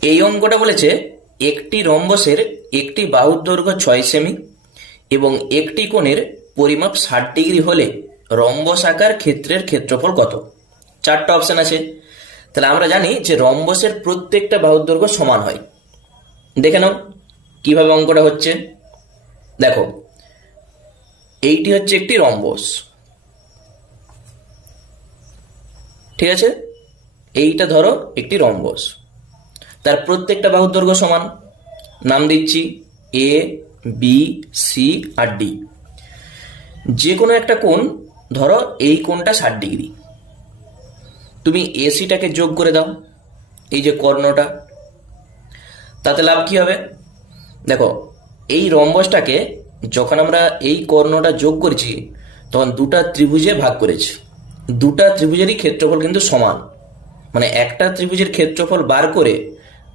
এই অঙ্কটা বলেছে একটি রম্বসের একটি বাহুর দৈর্ঘ্য 6 সেমি এবং একটি কোণের পরিমাপ 60 ডিগ্রি হলে রম্বস আকার ক্ষেত্রের ক্ষেত্রফল কত। চারটা অপশন আছে। তাহলে আমরা জানি যে রম্বসের প্রত্যেকটা বাহুর দৈর্ঘ্য সমান হয়। দেখে নাও কিভাবে অঙ্কটা হচ্ছে। দেখো, এইটি হচ্ছে একটি রম্বস, ঠিক আছে? এইটা ধরো একটি রম্বস, তার প্রত্যেকটা বাহুর দৈর্ঘ্য সমান। নাম দিচ্ছি এ, বি, সি আর ডি। যে কোনো একটা কোণ, ধরো এই কোণটা 60 ডিগ্রি, তুমি এসিটাকে যোগ করে দাও, এই যে কর্ণটা, তাতে লাভ কি হবে? দেখো, এই রম্বসটাকে যখন আমরা এই কর্ণটা যোগ করেছি তখন দুটা ত্রিভুজে ভাগ করেছি। দুটা ত্রিভুজেরই ক্ষেত্রফল কিন্তু সমান, মানে একটা ত্রিভুজের ক্ষেত্রফল বার করে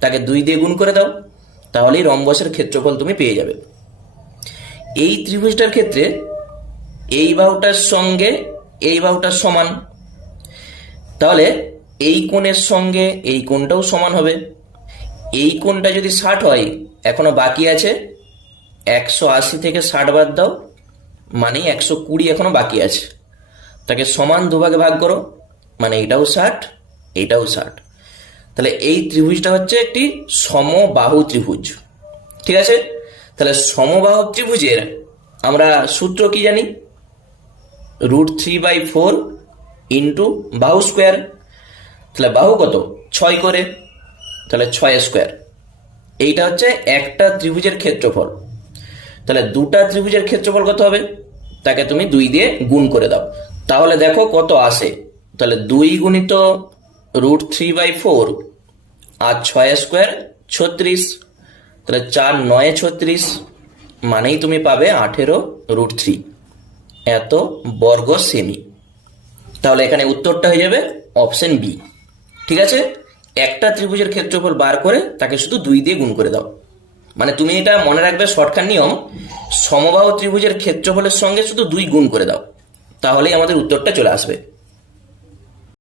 তাকে 2 দিয়ে গুণ করে দাও, তাহলেই রম্বসের ক্ষেত্রফল তুমি পেয়ে যাবে। এই ত্রিভুজটার ক্ষেত্রে এই বাহুটার সঙ্গে এই বাহুটার সমান, তাহলে এই কোণের সঙ্গে এই কোণটাও সমান হবে। এই কোণটা যদি 60 হয়, এখনো বাকি আছে 180 থেকে 60 বাদ দাও, মানে 120 এখনো বাকি আছে। তাকে সমান দুভাগে ভাগ করো, মানে এইটাও 60, এইটাও 60। তাহলে এই ত্রিভুজটা হচ্ছে একটি সমবাহু ত্রিভুজ, ঠিক আছে? তাহলে সমবাহু ত্রিভুজের আমরা সূত্র কি জানি? √3/4 ইন্টু বাহু স্কোয়ার। তাহলে বাহু কত? 6 করে, তাহলে 6 স্কোয়ার। এইটা হচ্ছে একটা ত্রিভুজের ক্ষেত্রফল। তাহলে দুটা ত্রিভুজের ক্ষেত্রফল কত হবে? তাকে তুমি 2 দিয়ে গুণ করে দাও, তাহলে দেখো কত আসে। তাহলে 2 গুণিত √3/4 আর 6 স্কোয়ার 36। তাহলে 4 9 36, মানেই তুমি পাবে 18√3 এত বর্গ সেমি। তাহলে এখানে উত্তরটা হয়ে যাবে অপশন বি, ঠিক আছে? একটা ত্রিভুজের ক্ষেত্রফল বার করে তাকে শুধু 2 দিয়ে গুণ করে দাও। মানে তুমি এটা মনে রাখবে, শর্টকাট নিয়ম, সমবাহু ত্রিভুজের ক্ষেত্রফলের সঙ্গে শুধু 2 গুণ করে দাও, তাহলেই আমাদের উত্তরটা চলে আসবে।